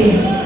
Amen.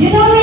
যেটা